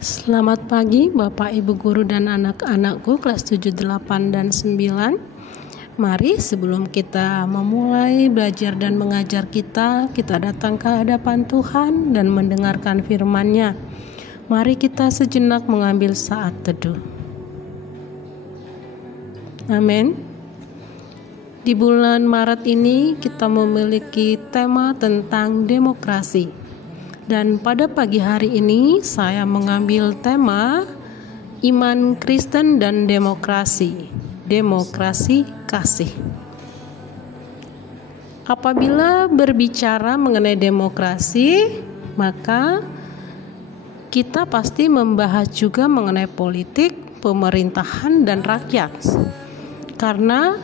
Selamat pagi Bapak Ibu Guru dan anak-anakku kelas 7, 8, dan 9. Mari sebelum kita memulai belajar dan mengajar kita datang ke hadapan Tuhan dan mendengarkan firman-Nya. Mari kita sejenak mengambil saat teduh. Amin. Di bulan Maret ini kita memiliki tema tentang demokrasi. Dan pada pagi hari ini saya mengambil tema iman Kristen dan demokrasi. Demokrasi kasih. Apabila berbicara mengenai demokrasi, maka kita pasti membahas juga mengenai politik, pemerintahan, dan rakyat. Karena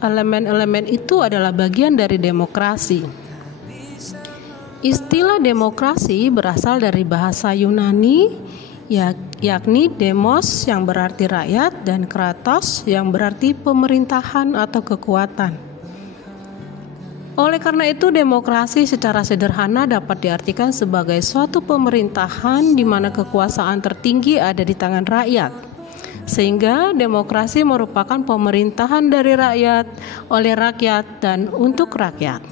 elemen-elemen itu adalah bagian dari demokrasi. Istilah demokrasi berasal dari bahasa Yunani, yakni demos yang berarti rakyat dan kratos yang berarti pemerintahan atau kekuatan. Oleh karena itu, demokrasi secara sederhana dapat diartikan sebagai suatu pemerintahan di mana kekuasaan tertinggi ada di tangan rakyat. Sehingga demokrasi merupakan pemerintahan dari rakyat, oleh rakyat, dan untuk rakyat.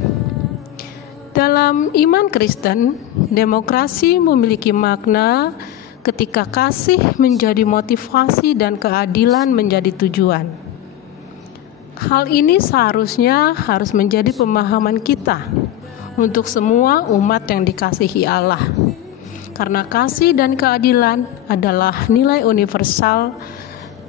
Dalam iman Kristen, demokrasi memiliki makna ketika kasih menjadi motivasi dan keadilan menjadi tujuan. Hal ini seharusnya harus menjadi pemahaman kita untuk semua umat yang dikasihi Allah. Karena kasih dan keadilan adalah nilai universal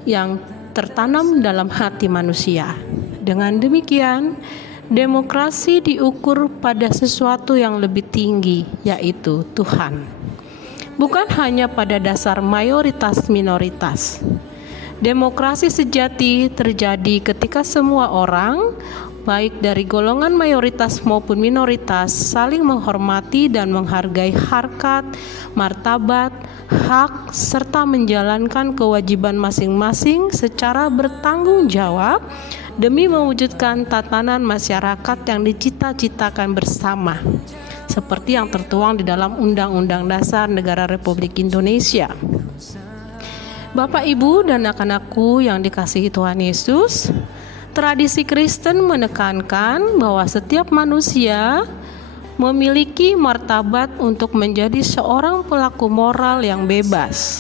yang tertanam dalam hati manusia. Dengan demikian, demokrasi diukur pada sesuatu yang lebih tinggi, yaitu Tuhan. Bukan hanya pada dasar mayoritas-minoritas. Demokrasi sejati terjadi ketika semua orang, baik dari golongan mayoritas maupun minoritas, saling menghormati dan menghargai harkat, martabat, hak, serta menjalankan kewajiban masing-masing secara bertanggung jawab demi mewujudkan tatanan masyarakat yang dicita-citakan bersama, seperti yang tertuang di dalam Undang-Undang Dasar Negara Republik Indonesia. Bapak, Ibu, dan anak-anakku yang dikasihi Tuhan Yesus, tradisi Kristen menekankan bahwa setiap manusia memiliki martabat untuk menjadi seorang pelaku moral yang bebas.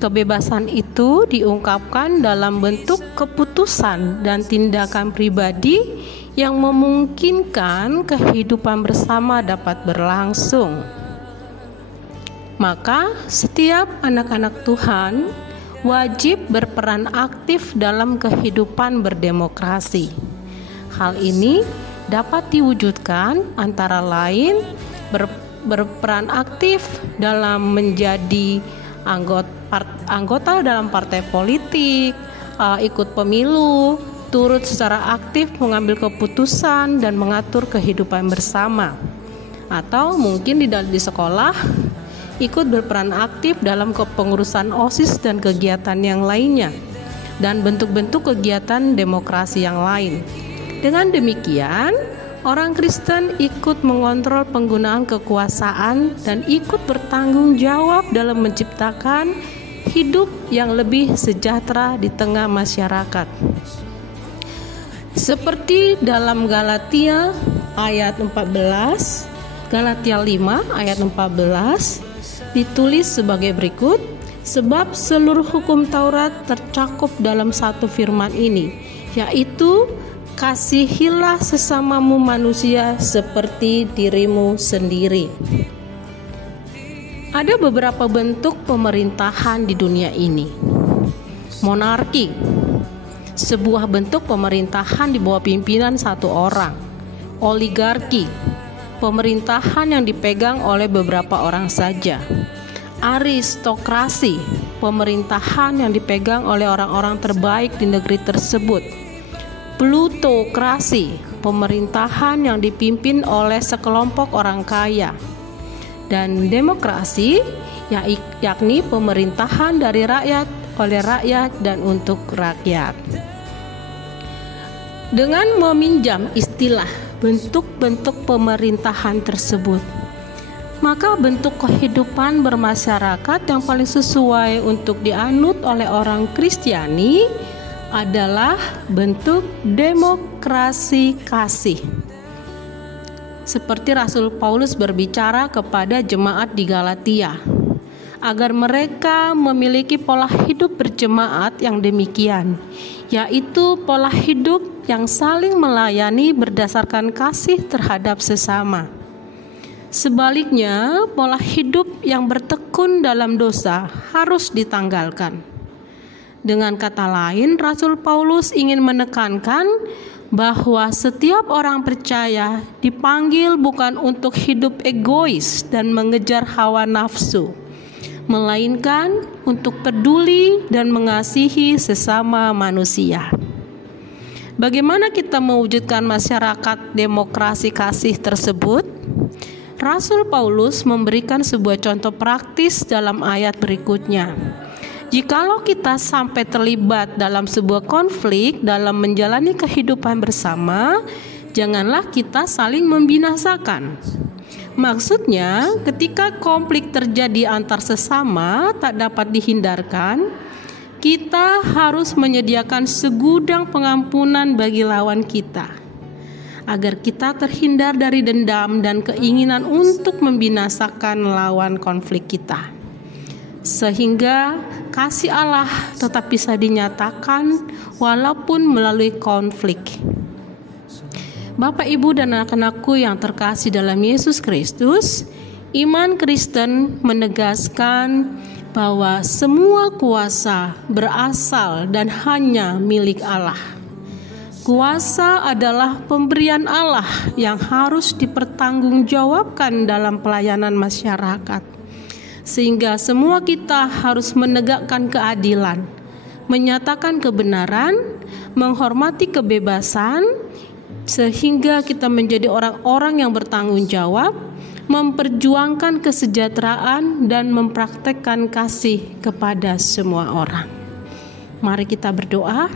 Kebebasan itu diungkapkan dalam bentuk keputusan dan tindakan pribadi yang memungkinkan kehidupan bersama dapat berlangsung. Maka, setiap anak-anak Tuhan wajib berperan aktif dalam kehidupan berdemokrasi. Hal ini dapat diwujudkan antara lain berperan aktif dalam menjadi anggota dalam partai politik, ikut pemilu, turut secara aktif mengambil keputusan dan mengatur kehidupan bersama. Atau mungkin di sekolah ikut berperan aktif dalam kepengurusan OSIS dan kegiatan yang lainnya, dan bentuk-bentuk kegiatan demokrasi yang lain. Dengan demikian, orang Kristen ikut mengontrol penggunaan kekuasaan dan ikut bertanggung jawab dalam menciptakan hidup yang lebih sejahtera di tengah masyarakat. Seperti dalam Galatia ayat 14, Galatia 5 ayat 14 ditulis sebagai berikut, sebab seluruh hukum Taurat tercakup dalam satu firman ini, yaitu kasihilah sesamamu manusia seperti dirimu sendiri. Ada beberapa bentuk pemerintahan di dunia ini. Monarki, sebuah bentuk pemerintahan di bawah pimpinan satu orang. Oligarki, pemerintahan yang dipegang oleh beberapa orang saja. Aristokrasi, pemerintahan yang dipegang oleh orang-orang terbaik di negeri tersebut. Plutokrasi, pemerintahan yang dipimpin oleh sekelompok orang kaya. Dan demokrasi, yakni pemerintahan dari rakyat, oleh rakyat, dan untuk rakyat. Dengan meminjam istilah bentuk-bentuk pemerintahan tersebut, Maka bentuk kehidupan bermasyarakat yang paling sesuai untuk dianut oleh orang Kristiani adalah bentuk demokrasi kasih. Seperti Rasul Paulus berbicara kepada jemaat di Galatia, agar mereka memiliki pola hidup berjemaat yang demikian, yaitu pola hidup yang saling melayani berdasarkan kasih terhadap sesama. Sebaliknya, pola hidup yang bertekun dalam dosa harus ditanggalkan. Dengan kata lain, Rasul Paulus ingin menekankan bahwa setiap orang percaya dipanggil bukan untuk hidup egois dan mengejar hawa nafsu, melainkan untuk peduli dan mengasihi sesama manusia. Bagaimana kita mewujudkan masyarakat demokrasi kasih tersebut? Rasul Paulus memberikan sebuah contoh praktis dalam ayat berikutnya. Jikalau kita sampai terlibat dalam sebuah konflik dalam menjalani kehidupan bersama, janganlah kita saling membinasakan. Maksudnya, ketika konflik terjadi antar sesama tak dapat dihindarkan, kita harus menyediakan segudang pengampunan bagi lawan kita, agar kita terhindar dari dendam dan keinginan untuk membinasakan lawan konflik kita, sehingga kasih Allah tetap bisa dinyatakan walaupun melalui konflik. Bapak, Ibu, dan anak-anakku yang terkasih dalam Yesus Kristus, iman Kristen menegaskan bahwa semua kuasa berasal dan hanya milik Allah. Kuasa adalah pemberian Allah yang harus dipertanggungjawabkan dalam pelayanan masyarakat, sehingga semua kita harus menegakkan keadilan, menyatakan kebenaran, menghormati kebebasan, sehingga kita menjadi orang-orang yang bertanggung jawab, memperjuangkan kesejahteraan dan mempraktekkan kasih kepada semua orang. Mari kita berdoa.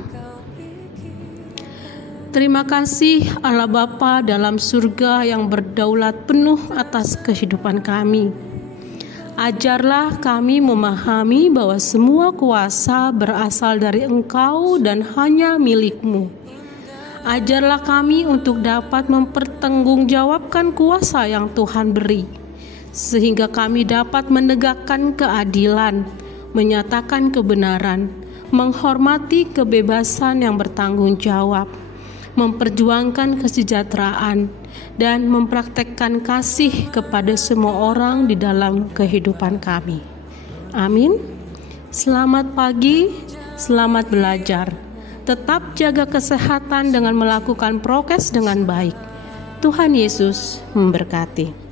Terima kasih Allah Bapa dalam surga yang berdaulat penuh atas kehidupan kami. Ajarlah kami memahami bahwa semua kuasa berasal dari Engkau dan hanya milik-Mu. Ajarlah kami untuk dapat mempertanggungjawabkan kuasa yang Tuhan beri, sehingga kami dapat menegakkan keadilan, menyatakan kebenaran, menghormati kebebasan yang bertanggung jawab, memperjuangkan kesejahteraan, dan mempraktekkan kasih kepada semua orang di dalam kehidupan kami. Amin. Selamat pagi, selamat belajar. Tetap jaga kesehatan dengan melakukan prokes dengan baik. Tuhan Yesus memberkati.